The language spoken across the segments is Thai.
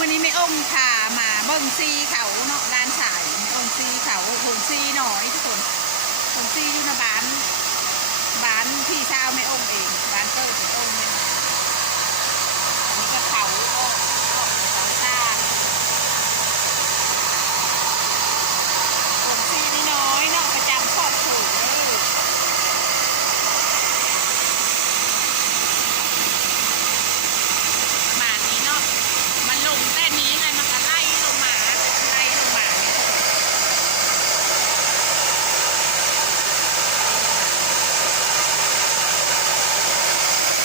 วันนี้ไม่องค์ค่ะมาเบิ้งซีเขาเนาะร้านฉายไม่องค์ซีเขาหงซีหน่อยทุกคนหงซีอยู่ในบ้านพี่ชาวไม่องค์เองบ้านเกิดไม่องค์เนี่ยอันนี้ก็เขาออกเขาตาหงซีน้อยเนาะประจำครอบครัวประมาณนี้เนาะมันลงแต่นี้ไงมันก็ไล่ลงมาเนี่ย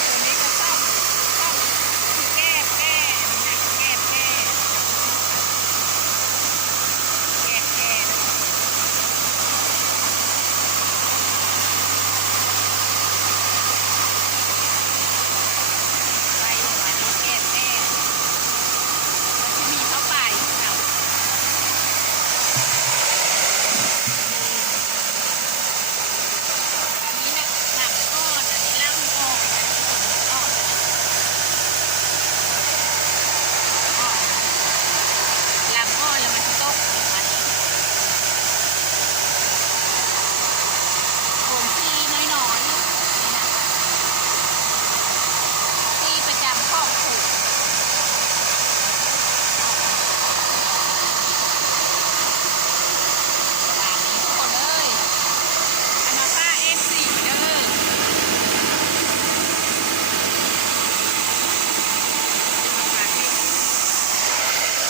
ตัวนี้ก็ต้องแก้หนักแก้ไล่ลงมานี่แก้ที่มีเข้าไปเนาะอันนี้นะหลังก้อนอันนี้ล่างก้อนอันนี้ผลก้อนก้อนลำก้อนแล้วมันจะตกอันนี้ผมซีน้อยๆนี่นะซีประจำครอบครัวประมาณนี้ทุกคนเลยอันมาป้าF4เด้อ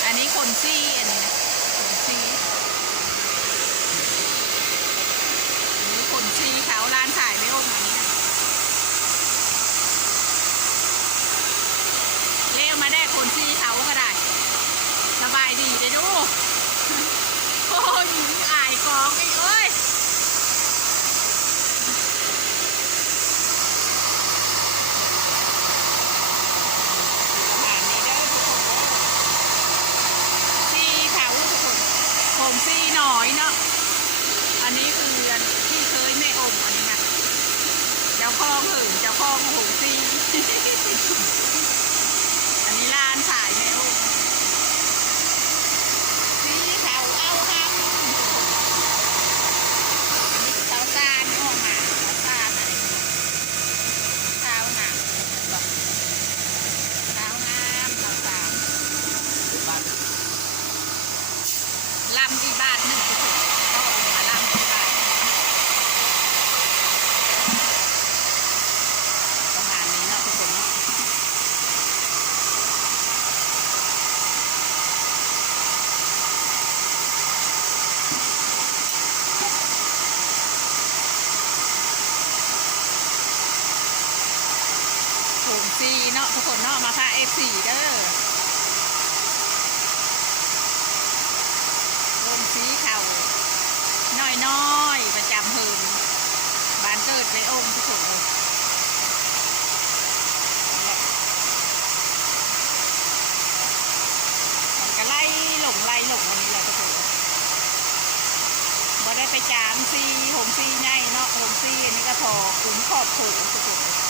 อันนี้คนซีอันนี้นะคนซีอันนี้คนซีเขาร้านขายไม่องค์อันนี้นะเรียกมาได้คนซีเขาก็ได้สบายดีเลยดูโอ้ยอายของไอ้เอ้ยประมาณนี้เด้อทุกคนเด้อซีเขาทุกคนผมซีหน่อยเนาะอันนี้คืออันที่เคยแม่อมอันนี้นะเจ้าของเจ้าของหงซี อันนี้ร้านขายแม่อมซีเขาเอาห้ำทุกคนอันนี้เต้าซานออกมาเต้าซานอะไรเต้าหนักบอกเต้างามเต้าซานลำอีบาทหนึ่งทุกคนก็ออกมาลำอีบาทประมาณนี้เนาะทุกคนเนาะโงซีเนาะทุกคนเนาะมาพาF4เด้อโงซีเขาน้อยประจำเฮินบ้านเกิดไปองค์ทุกคนเลยนั่นแหละมันก็ไล่หลงอันนี้แหละทุกคนเลยบ่ได้ไปจามซีหงซีใหญ่เนาะหงซีอันนี้ก็พอคุ้มครอบครัวทุกคนเลย